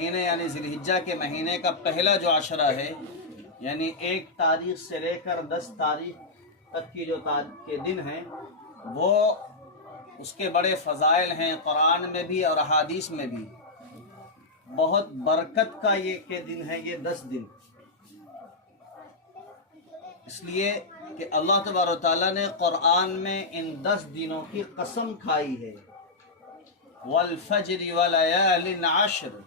مہینے یعنی ذی الحجہ کے مہینے کا پہلا جو عشرہ ہے، یعنی 1 تاریخ سے لے کر 10 تاریخ تک کی جو کے دن ہیں، وہ اس کے بڑے فضائل ہیں، قرآن میں بھی اور احادیث میں بھی۔ بہت برکت کا یہ کہ دن ہے یہ 10 دن، اس لیے کہ اللہ تبارک و تعالیٰ نے قرآن میں ان 10 دنوں کی قسم کھائی ہے، والفجر ولیال عشر،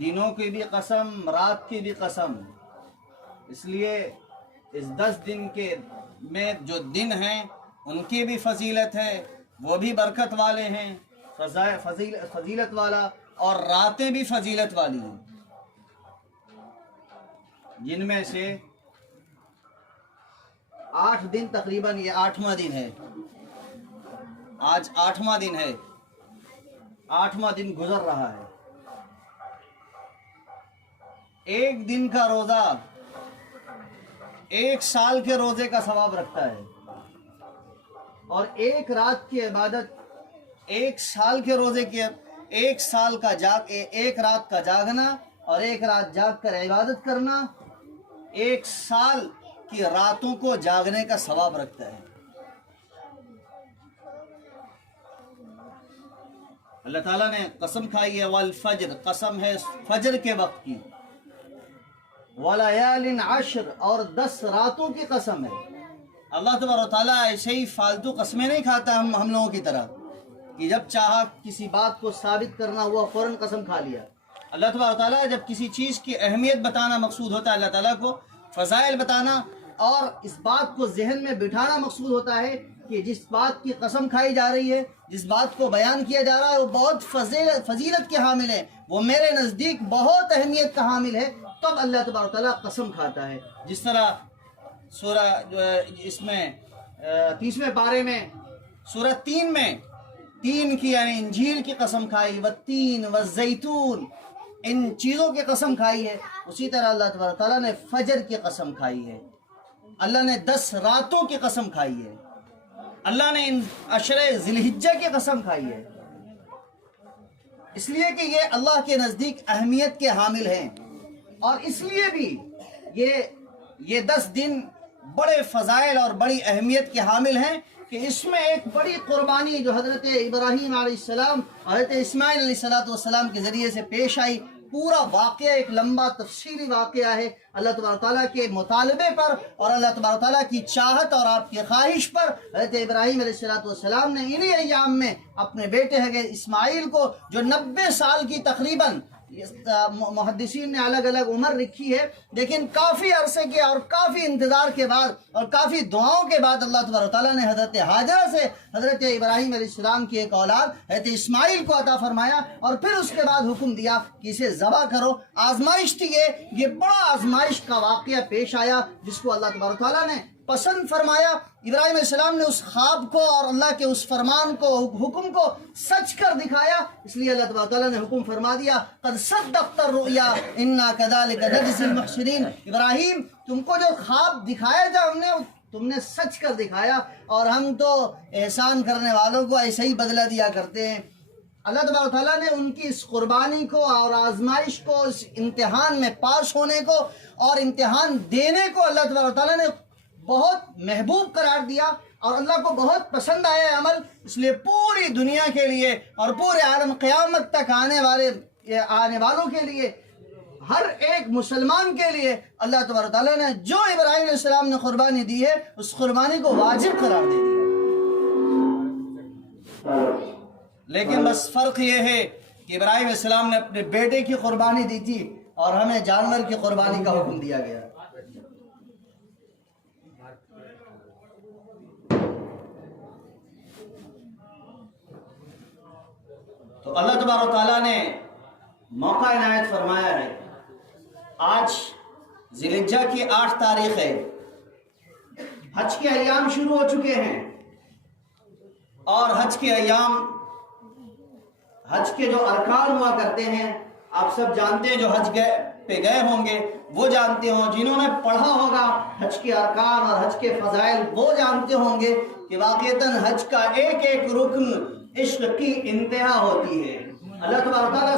دنوں کی بھی قسم، رات کی بھی قسم۔ اس لیے اس 10 دن کے میں جو دن ہیں ان کی بھی فضیلت ہے، وہ بھی برکت والے ہیں، فضیلت والا، اور راتیں بھی فضیلت والی ہیں، جن میں سے 8 دن تقریباً یہ 8واں دن ہے، آج 8واں دن ہے، 8واں دن گزر رہا ہے۔ 1 دن کا روزہ 1 سال کے روزے کا ثواب رکھتا ہے، اور 1 رات کی عبادت 1 سال کے روزے کی، 1 رات کا جاگنا اور 1 رات جاگ کر عبادت کرنا 1 سال کی راتوں کو جاگنے کا ثواب رکھتا ہے۔ اللہ تعالیٰ نے قسم کھائی ہے، والفجر، قسم ہے فجر کے وقت کی، ولیال عشر، اور 10 راتوں کی قسم ہے۔ اللہ تبارک و تعالیٰ ایسے ہی فالتو قسمیں نہیں کھاتا ہم لوگوں کی طرح کہ جب چاہا کسی بات کو ثابت کرنا ہوا فوراً قسم کھا لیا۔ اللہ تبارک و تعالیٰ جب کسی چیز کی اہمیت بتانا مقصود ہوتا ہے، اللہ تعالیٰ کو فضائل بتانا اور اس بات کو ذہن میں بٹھانا مقصود ہوتا ہے کہ جس بات کی قسم کھائی جا رہی ہے، جس بات کو بیان کیا جا رہا ہے، وہ بہت فضیلت کے حامل ہے، وہ میرے نزدیک بہت اہمیت کا حامل ہے، تب اللہ تبارک و تعالیٰ قسم کھاتا ہے۔ جس طرح سورہ اس میں 30ویں پارے میں سورہ 3 میں 3 کی یعنی انجیل کی قسم کھائی، والتین والزیتون، ان چیزوں کی قسم کھائی ہے۔ اسی طرح اللہ تبارک و تعالیٰ نے فجر کی قسم کھائی ہے، اللہ نے 10 راتوں کی قسم کھائی ہے، اللہ نے ان عشرے ذی الحجہ کی قسم کھائی ہے، اس لیے کہ یہ اللہ کے نزدیک اہمیت کے حامل ہیں، اور اس لیے بھی یہ 10 دن بڑے فضائل اور بڑی اہمیت کے حامل ہیں کہ اس میں ایک بڑی قربانی جو حضرت ابراہیم علیہ السلام، حضرت اسماعیل علیہ السلام کے ذریعے سے پیش آئی، پورا واقعہ ایک لمبا تفصیلی واقعہ ہے، اللہ تبارک تعالیٰ کے مطالبے پر اور اللہ تبارک تعالیٰ کی چاہت اور آپ کی خواہش پر حضرت ابراہیم علیہ السلام نے انہی ایام میں اپنے بیٹے حضرت اسماعیل کو، جو 90 سال کی تقریباً، محدثین نے الگ الگ عمر رکھی ہے، لیکن کافی عرصے کے اور کافی انتظار کے بعد اور کافی دعاؤں کے بعد اللہ تبارک تعالیٰ نے حضرت ہاجرہ سے حضرت ابراہیم علیہ السلام کی ایک اولاد حضرت اسماعیل کو عطا فرمایا، اور پھر اس کے بعد حکم دیا کہ اسے ذبح کرو۔ آزمائش تھی یہ بڑا آزمائش کا واقعہ پیش آیا، جس کو اللہ تبارک تعالیٰ نے پسند فرمایا۔ ابراہیم علیہ السلام نے اس خواب کو اور اللہ کے اس فرمان کو، حکم کو سچ کر دکھایا، اس لیے اللہ تبارک تعالیٰ نے حکم فرما دیا، قد صدقت الرؤیا انا كذلك نجزي المحسنين، ابراہیم تم کو جو خواب دکھایا تھا تم نے سچ کر دکھایا، اور ہم تو احسان کرنے والوں کو ایسے ہی بدلہ دیا کرتے ہیں۔ اللہ تبارک تعالیٰ نے ان کی اس قربانی کو اور آزمائش کو، اس امتحان میں پاس ہونے کو اور امتحان دینے کو اللہ تبارک تعالیٰ نے بہت محبوب قرار دیا، اور اللہ کو بہت پسند آیا عمل، اس لیے پوری دنیا کے لیے اور پورے عالم قیامت تک آنے والوں کے لیے، ہر ایک مسلمان کے لیے اللہ تبارک تعالیٰ نے جو ابراہیم علیہ السلام نے قربانی دی ہے اس قربانی کو واجب قرار دے دیا۔ لیکن بس فرق یہ ہے کہ ابراہیم علیہ السلام نے اپنے بیٹے کی قربانی دی تھی اور ہمیں جانور کی قربانی کا حکم دیا گیا۔ تو اللہ تبارک تعالیٰ نے موقع عنایت فرمایا ہے، آج ذی الحجہ کی 8 تاریخ ہے، حج کے ایام شروع ہو چکے ہیں، اور حج کے ایام، حج کے جو ارکان ہوا کرتے ہیں آپ سب جانتے ہیں، جو حج پہ گئے ہوں گے وہ جانتے ہوں، جنہوں نے پڑھا ہوگا حج کے ارکان اور حج کے فضائل وہ جانتے ہوں گے کہ واقعتاً حج کا ایک ایک رکن عشق کی انتہا ہوتی ہے۔ اللہ تبارک تعالیٰ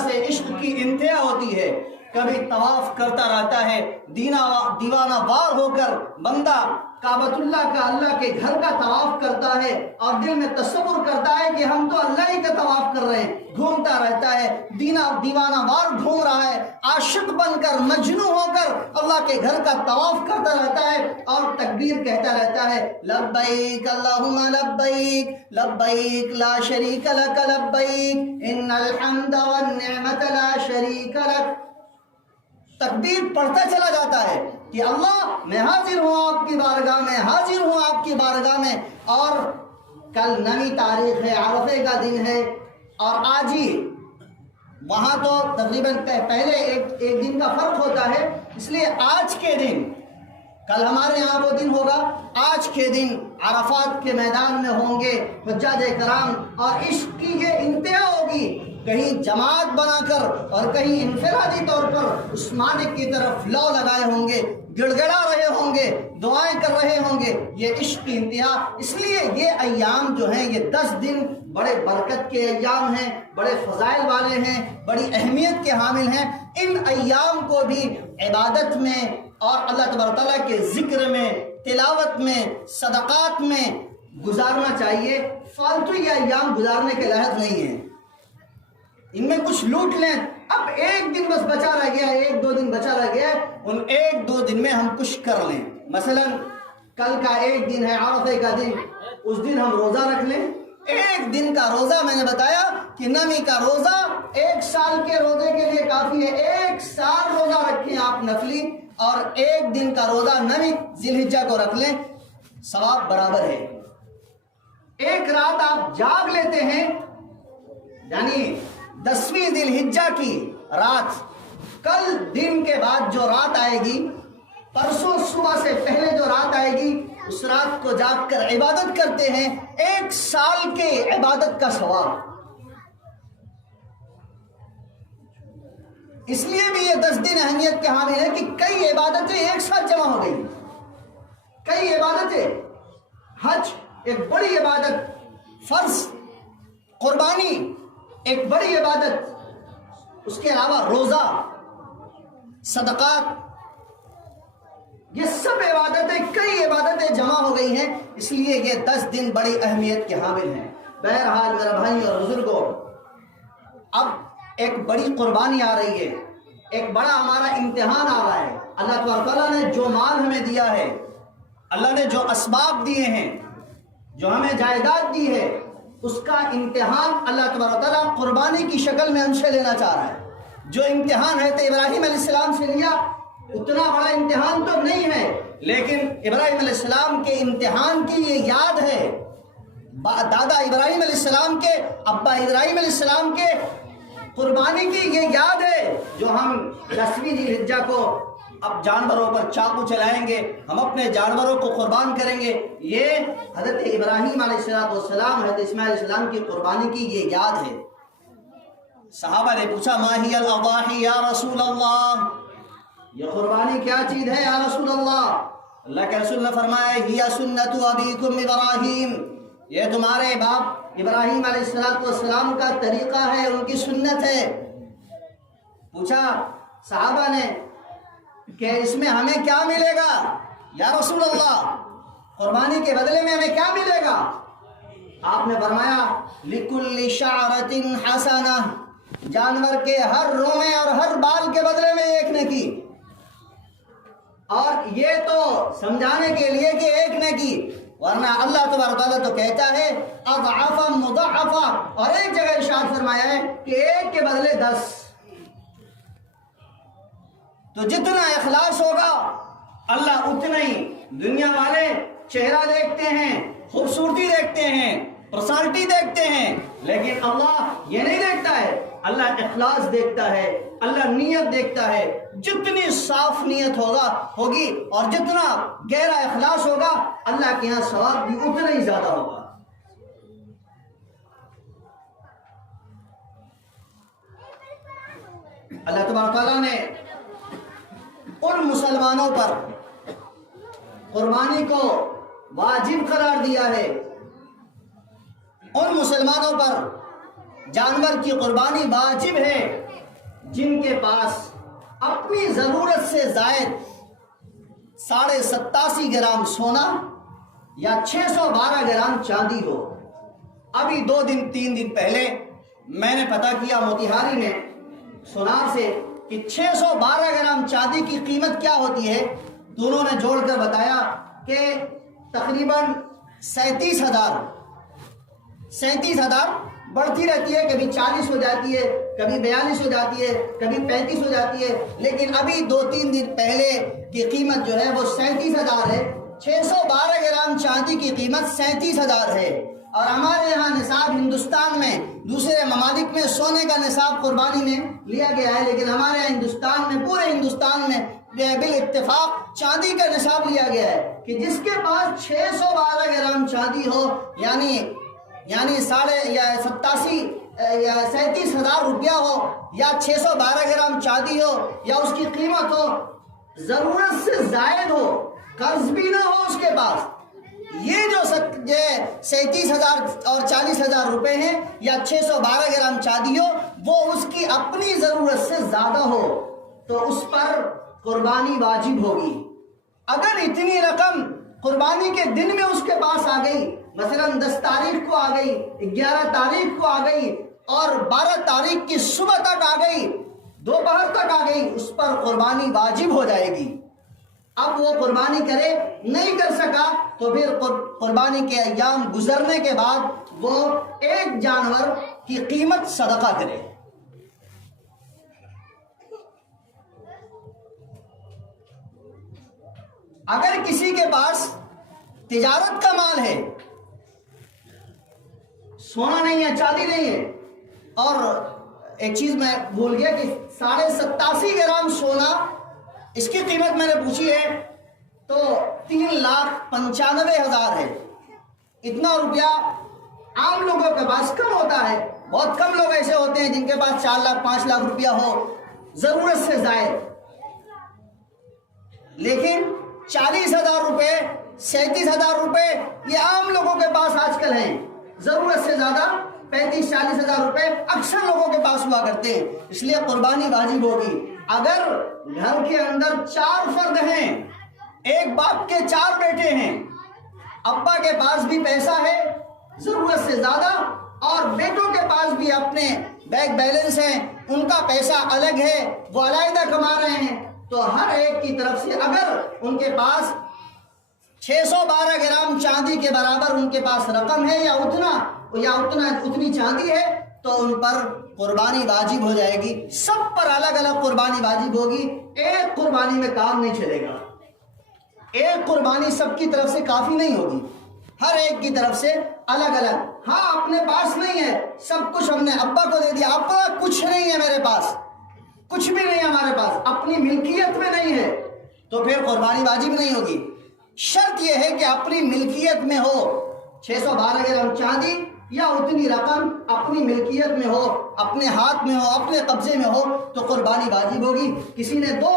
کی انتہا ہوتی ہے. کبھی طواف کرتا رہتا ہے دیوانہ وار ہو کر بندہ کعبۃ اللہ کا، اللہ کے گھر کا طواف کرتا ہے اور دل میں تصور کرتا ہے کہ ہم تو اللہ ہی کا طواف کر رہے ہیں. گھومتا رہتا ہے، دیوانہ وار گھوم رہا ہے، عاشق بن کر مجنون ہو کر اللہ کے گھر کا طواف کرتا رہتا ہے اور تکبیر کہتا رہتا ہے لبیک اللہم لبیک لبیک لا شریک لک لبیک ان الحمد والنعمت لا شریک لک. تکبیر پڑھتا چلا جاتا ہے کہ اللہ میں حاضر ہوں آپ کی بارگاہ میں، حاضر ہوں آپ کی بارگاہ میں. اور کل 9 تاریخ ہے، عرفے کا دن ہے اور آج ہی وہاں تو تقریباً پہلے ایک دن کا فرق ہوتا ہے، اس لیے آج کے دن، کل ہمارے یہاں وہ دن ہوگا، آج کے دن عرفات کے میدان میں ہوں گے حجاج کرام اور عشق کی یہ انتہا ہوگی. کہیں جماعت بنا کر اور کہیں انفرادی طور پر اس مالک کی طرف لو لگائے ہوں گے، گڑ گڑا رہے ہوں گے، دعائیں کر رہے ہوں گے. یہ عشق کی انتہا. اس لیے یہ ایام جو ہیں، یہ 10 دن بڑے برکت کے ایام ہیں، بڑے فضائل والے ہیں، بڑی اہمیت کے حامل ہیں. ان ایام کو بھی عبادت میں اور اللہ تبارک تعالیٰ کے ذکر میں، تلاوت میں، صدقات میں گزارنا چاہیے. فالتو یہ ایام گزارنے کے لائق نہیں ہیں. ان میں کچھ لوٹ لیں. اب ایک دن بس بچا رہ گیا ہے، 1-2 دن بچا رہ گیا ہے، ان 1-2 دن میں ہم کچھ کر لیں. مثلا کل کا ایک دن ہے عرفے کا دن، اس دن ہم روزہ رکھ لیں. 1 دن کا روزہ، میں نے بتایا کہ نمی کا روزہ 1 سال کے روزے کے لیے کافی ہے. 1 سال روزہ رکھیں آپ نفلی، اور 1 دن کا روزہ 9 ذی الحجہ کو رکھ لیں، ثواب برابر ہے. 1 رات آپ جاگ لیتے ہیں، یعنی 10ویں ذی الحجہ کی رات، کل دن کے بعد جو رات آئے گی، پرسوں صبح سے پہلے جو رات آئے گی، اس رات کو جاگ کر عبادت کرتے ہیں، 1 سال کے عبادت کا ثواب. اس لیے بھی یہ 10 دن اہمیت کے حامل ہے کہ کئی عبادتیں ایک ساتھ جمع ہو گئی. کئی عبادتیں، حج ایک بڑی عبادت، فرض، قربانی ایک بڑی عبادت، اس کے علاوہ روزہ، صدقات، یہ سب عبادتیں، کئی عبادتیں جمع ہو گئی ہیں. اس لیے یہ 10 دن بڑی اہمیت کے حامل ہیں. بہرحال میرے بھائی اور بزرگوں، اب ایک بڑی قربانی آ رہی ہے، ایک بڑا ہمارا امتحان آ رہا ہے. اللہ تعالیٰ نے جو مال ہمیں دیا ہے، اللہ نے جو اسباب دیے ہیں، جو ہمیں جائیداد دی ہے، اس کا امتحان اللہ تبارک تعالیٰ قربانی کی شکل میں ہم سے لینا چاہ رہا ہے. جو امتحان ہے تو ابراہیم علیہ السلام سے لیا، اتنا بڑا امتحان تو نہیں ہے، لیکن ابراہیم علیہ السلام کے امتحان کی یہ یاد ہے. دادا ابراہیم علیہ السلام کے، ابا ابراہیم علیہ السلام کے قربانی کی یہ یاد ہے، جو ہم 10ویں ذی الحجہ کو اب جانوروں پر چاقو چلائیں گے، ہم اپنے جانوروں کو قربان کریں گے. یہ حضرت ابراہیم علیہ السلام، حضرت اسماعیل علیہ السلام کی قربانی کی یہ یاد ہے. صحابہ نے پوچھا ما ہی الاضاحی یا رسول اللہ، یہ قربانی کیا چیز ہے یا رسول اللہ؟ اللہ کے رسول نے فرمایا ہی سنت ابیکم ابراہیم، یہ تمہارے باپ ابراہیم علیہ السلام کا طریقہ ہے، ان کی سنت ہے. پوچھا صحابہ نے کہ اس میں ہمیں کیا ملے گا یا رسول اللہ، قربانی کے بدلے میں ہمیں کیا ملے گا؟ آپ نے فرمایا لِكُلِّ شَعْرَةٍ حَسَنَةٍ، جانور کے ہر رومے اور ہر بال کے بدلے میں ایک نیکی. اور یہ تو سمجھانے کے لیے کہ ایک نیکی، ورنہ اللہ تبارک تعالیٰ تو کہتا ہے اضعافا مضاعفا، اور ایک جگہ ارشاد فرمایا ہے کہ ایک کے بدلے 10. تو جتنا اخلاص ہوگا اللہ اتنا ہی. دنیا والے چہرہ دیکھتے ہیں، خوبصورتی دیکھتے ہیں، پرسنالٹی دیکھتے ہیں، لیکن اللہ یہ نہیں دیکھتا ہے. اللہ اخلاص دیکھتا ہے، اللہ نیت دیکھتا ہے. جتنی صاف نیت ہوگی اور جتنا گہرا اخلاص ہوگا، اللہ کے یہاں ثواب بھی اتنا ہی زیادہ ہوگا. اللہ تبارک تعالیٰ نے ان مسلمانوں پر قربانی کو واجب قرار دیا ہے، ان مسلمانوں پر جانور کی قربانی واجب ہے جن کے پاس اپنی ضرورت سے زائد 87.5 گرام سونا یا 612 گرام چاندی ہو. ابھی 2-3 دن پہلے میں نے پتہ کیا موتیہاری میں سونار سے کہ 612 گرام چاندی کی قیمت کیا ہوتی ہے. دونوں نے جوڑ کر بتایا کہ تقریباً 37,000 بڑھتی رہتی ہے. کبھی 40 ہو جاتی ہے, کبھی 42 ہو جاتی ہے, کبھی 35 ہو جاتی ہے. لیکن ابھی 2-3 دن پہلے کی قیمت جو ہے وہ 37,000 ہے. 612 گرام چاندی کی قیمت 37,000 ہے. اور ہمارے یہاں نصاب ہندوستان میں, دوسرے ممالک میں سونے کا نصاب قربانی میں لیا گیا ہے, لیکن ہمارے یہاں ہندوستان میں, پورے ہندوستان میں بالاتفاق چاندی کا نصاب لیا گیا ہے کہ جس کے پاس 612 گرام چاندی ہو, یعنی 37,000 روپیہ ہو, یا 612 گرام چاندی ہو, یا اس کی قیمت ہو ضرورت سے زائد ہو, قرض بھی نہ ہو اس کے پاس, یہ جو 37,000 اور 40,000 روپے ہیں, یا 612 گرام چاندی ہو, وہ اس کی اپنی ضرورت سے زیادہ ہو تو اس پر قربانی واجب ہوگی. اگر اتنی رقم قربانی کے دن میں اس کے پاس آ گئی, مثلا 10 تاریخ کو آ گئی, 11 تاریخ کو آ گئی, اور 12 تاریخ کی صبح تک آ گئی, دوپہر تک آ گئی, اس پر قربانی واجب ہو جائے گی. اب وہ قربانی کرے, نہیں کر سکا تو پھر قربانی کے ایام گزرنے کے بعد وہ ایک جانور کی قیمت صدقہ کرے. اگر کسی کے پاس تجارت کا مال ہے, سونا نہیں ہے, چاندی نہیں ہے, اور ایک چیز میں بھول گیا کہ 87.5 گرام سونا, اس کی قیمت میں نے پوچھی ہے تو 3,95,000 ہے. اتنا روپیہ عام لوگوں کے پاس کم ہوتا ہے. بہت کم لوگ ایسے ہوتے ہیں جن کے پاس 4 لاکھ 5 لاکھ روپیہ ہو ضرورت سے زائد. لیکن 40,000 روپے, 37,000 روپے یہ عام لوگوں کے پاس آج کل ہیں. ضرورت سے زیادہ 35-40,000 روپے اکثر لوگوں کے پاس ہوا کرتے ہیں, اس لیے قربانی واجب ہوگی. اگر گھر کے اندر 4 فرد ہیں, ایک باپ کے 4 بیٹے ہیں, ابا کے پاس بھی پیسہ ہے ضرورت سے زیادہ, اور بیٹوں کے پاس بھی اپنے بینک بیلنس ہیں, ان کا پیسہ الگ ہے, وہ علیحدہ کما رہے ہیں, تو ہر ایک کی طرف سے اگر ان کے پاس 612 گرام چاندی کے برابر ان کے پاس رقم ہے, یا اتنی چاندی ہے, تو ان پر قربانی واجب ہو جائے گی. سب پر الگ الگ قربانی واجب ہوگی. ایک قربانی میں کام نہیں چلے گا. ایک قربانی سب کی طرف سے کافی نہیں ہوگی, ہر ایک کی طرف سے الگ الگ. ہاں اپنے پاس نہیں ہے, سب کچھ ہم نے ابا کو دے دیا, ابا کچھ نہیں ہے میرے پاس, کچھ بھی نہیں ہمارے پاس, اپنی ملکیت میں نہیں ہے, تو پھر قربانی واجب نہیں ہوگی. شرط یہ ہے کہ اپنی ملکیت میں ہو, 612 گرام چاندی یا اتنی رقم اپنی ملکیت میں ہو, اپنے ہاتھ میں ہو, اپنے قبضے میں ہو, تو قربانی واجب ہوگی. کسی نے 2